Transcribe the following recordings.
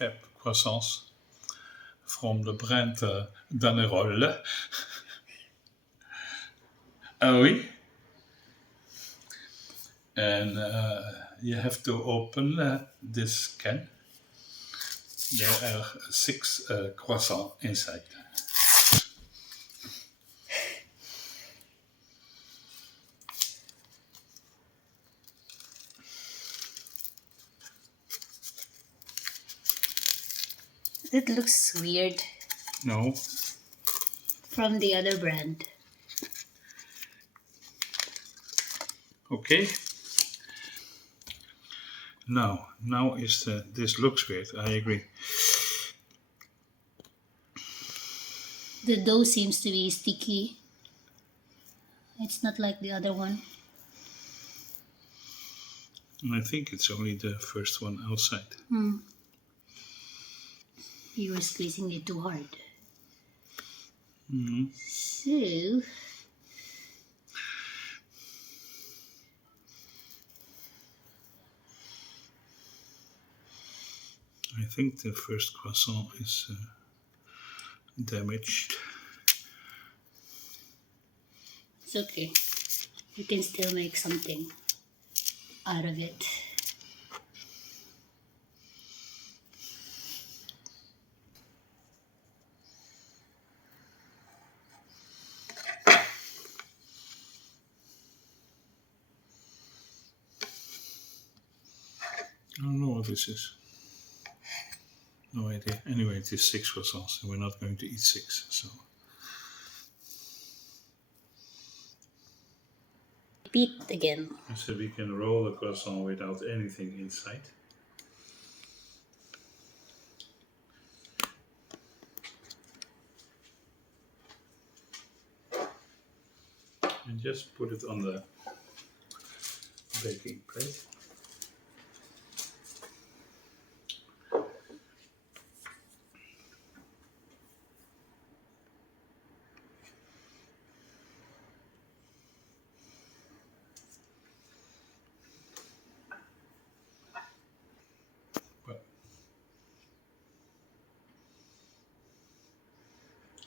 Have croissants from the brand Danerol. Ah oui. And you have to open this can. There are 6 croissants inside. It looks weird No. from the other brand. Okay. Now is this looks weird. I agree. The dough seems to be sticky. It's not like the other one. And I think it's only the first one outside. You were squeezing it too hard. Mm-hmm. So, I think the first croissant is damaged. it's okay. You can still make something out of it. I don't know what this is. No idea. Anyway, it is 6 croissants, and we're not going to eat 6. So Piet again. so we can roll the croissant without anything inside. And just put it on the baking plate. But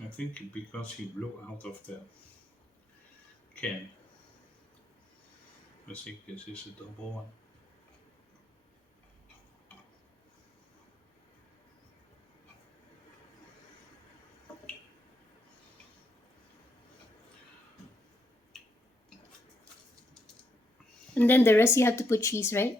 I think because he blew out of the can, I think this is a double one. And then the rest you have to put cheese, right?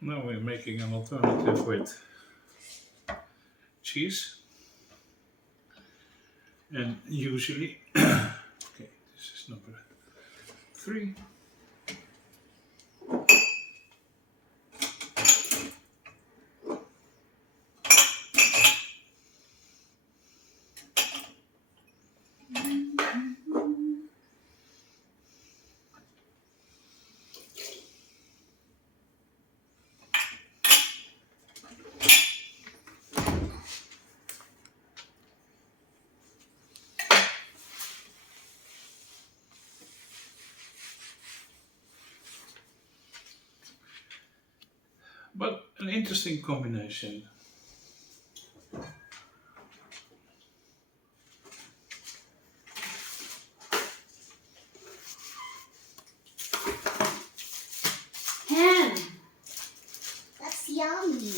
Now we're making an alternative with cheese. And usually, okay, this is number 3. But an interesting combination. Ham! That's yummy.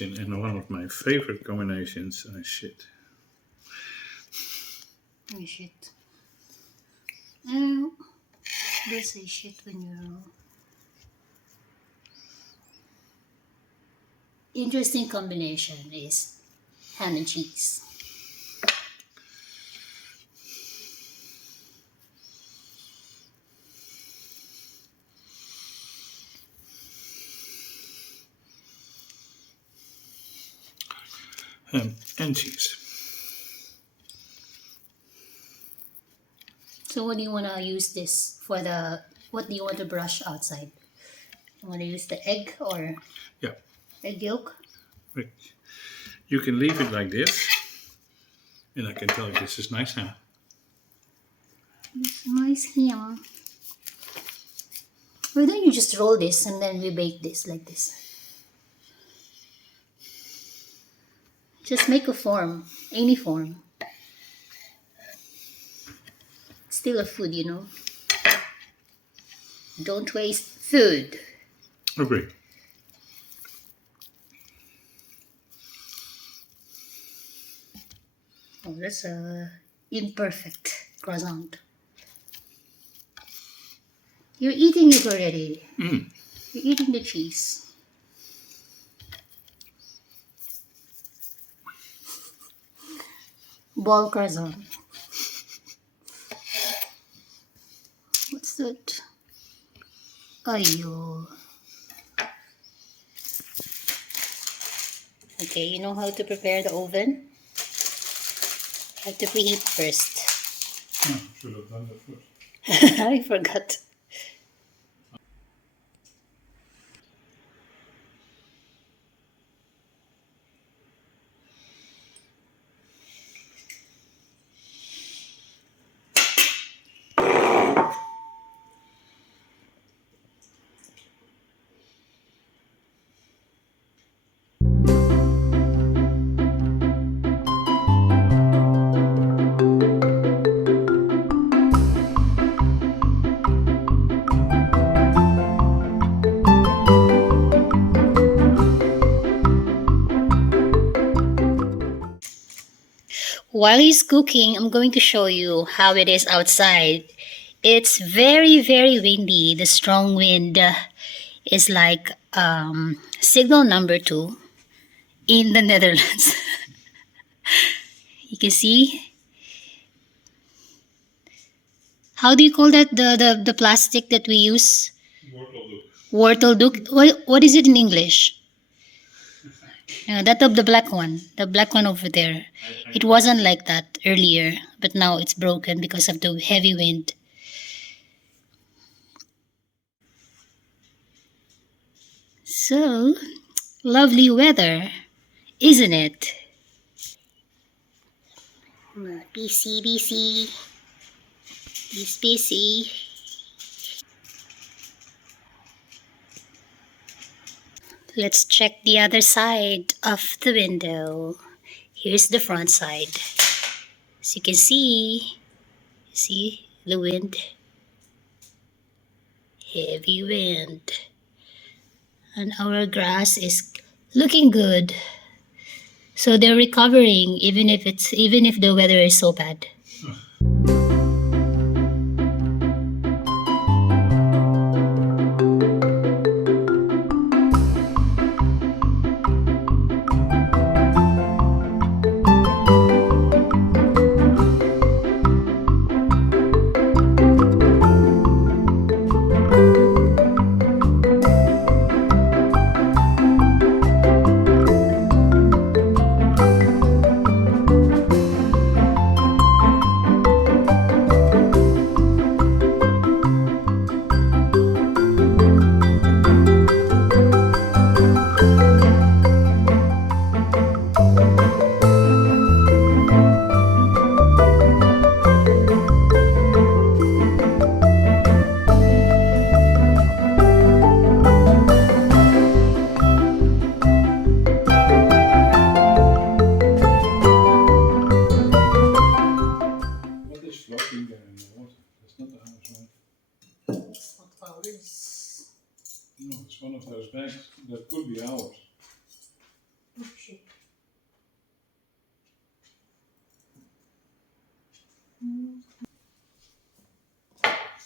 And one of my favorite combinations, shit. Oh shit. Oh, this is shit when you're. Interesting combination is ham and cheese. Ham and cheese. So what do you want to use this for the, what do you want to brush outside? You want to use the egg or Yeah. egg yolk? But you can leave it like this, and I can tell you this is nice ham. It's nice here. Why don't you just roll this and then we bake this like this? Just make a form, any form. It's still a food, you know. Don't waste food. Agree. Oh, that's a imperfect croissant. You're eating it already. Mm. You're eating the cheese. Ball croissant. What's that? Ayo. Okay, you know how to prepare the oven? You have to preheat first. No, should have done that first. I forgot. While he's cooking, I'm going to show you how it is outside. It's very, very windy. The strong wind is like signal number 2 in the Netherlands. You can see. How do you call that? The plastic that we use? Worteldoek. What is it in English? That of the black one. The black one over there. It wasn't like that earlier, but now it's broken because of the heavy wind. So, lovely weather, isn't it? BC, BC. He's busy. Let's check the other side of the window. Here's the front side. As you can see the wind. Heavy wind. And our grass is looking good. So they're recovering even if the weather is so bad. Floating there in the water. That's not ours, right? It's not ours. No, it's one of those bags that could be ours. Oh shit.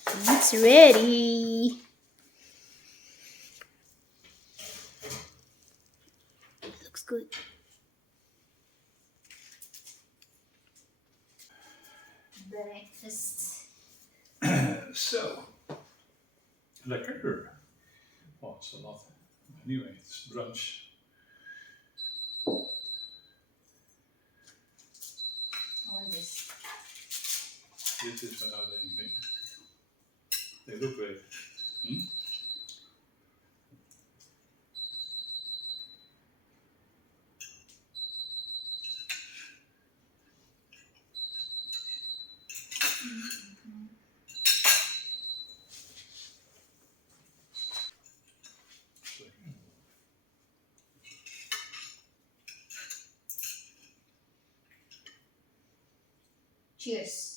It's ready. Looks good. Breakfast. So, lekker. Oh, it's a lot. Anyway, it's brunch. All this. This is without anything. They look great. Hmm? Cheers.